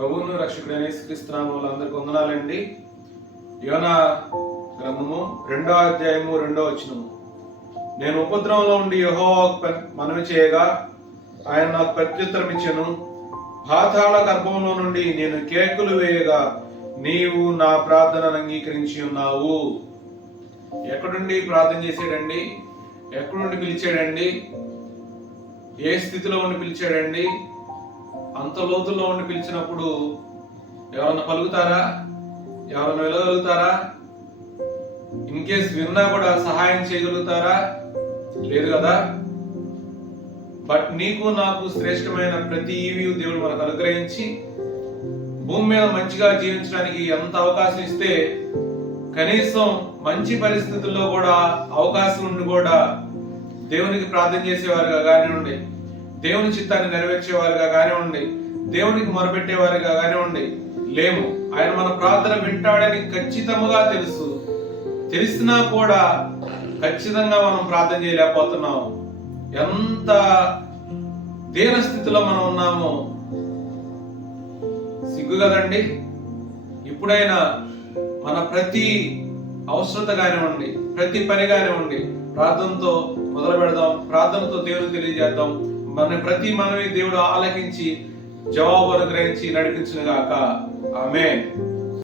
ప్రభువును రక్షకుడైన యేసుక్రీస్తునామం అందరికి వందనాలండి. యోన గ్రంథము రెండో అధ్యాయము రెండో వచనము. నేను ఉపద్రవంలో ఉండి యహో మనవి చేయగా ఆయన నాకు ప్రత్యుత్తరం ఇచ్చెను పాతాళ గర్భంలో నుండి నేను కేకులు వేయగా నీవు నా ప్రార్థనను అంగీకరించి ఉన్నావు. ఎక్కడుండి ప్రార్థన చేసాడండి ఎక్కడుండి పిలిచాడండి? ఏ స్థితిలో ఉండి పిలిచాడండి? అంత లోతుల్లో ఉండి పిలిచినప్పుడు ఎవరన్నా పలుకుతారా? ఎవరన్నా వెళ్ళగలుగుతారా ఇన్ కేస్ విన్నా కూడా సహాయం చేయగలుగుతారా? లేదు కదా? బట్ నీకు నాకు శ్రేష్టమైన ప్రతి ఈవి దేవుడు మనకు అనుగ్రహించి భూమి మీద మంచిగా జీవించడానికి ఎంత అవకాశం ఇస్తే కనీసం మంచి పరిస్థితుల్లో కూడా అవకాశం ఉండి కూడా దేవునికి ప్రార్థన చేసేవారుగా కానివ్వండి దేవుని చిత్తాన్ని నెరవేర్చేవారుగా కానివ్వండి దేవునికి మొరపెట్టేవారుగా కానివ్వండి లేము. ఆయన మన ప్రార్థన వింటాడని ఖచ్చితంగా తెలుసు. తెలిసినా కూడా ఖచ్చితంగా మనం ప్రార్థన చేయలేకపోతున్నాం ఎంత దీన స్థితిలో మనం ఉన్నామో సిగ్గు కదండి. ఇప్పుడైనా మన ప్రతి అవసరత కానివ్వండి ప్రతి పని కానివ్వండి ప్రార్థనతో మొదలు పెడదాం ప్రార్థనతో దేవుడు తెలియజేద్దాం. మన ప్రతి మనవి దేవుడు ఆలకించి జవాబు అనుగ్రహించి నడిపించిన గాక ఆమె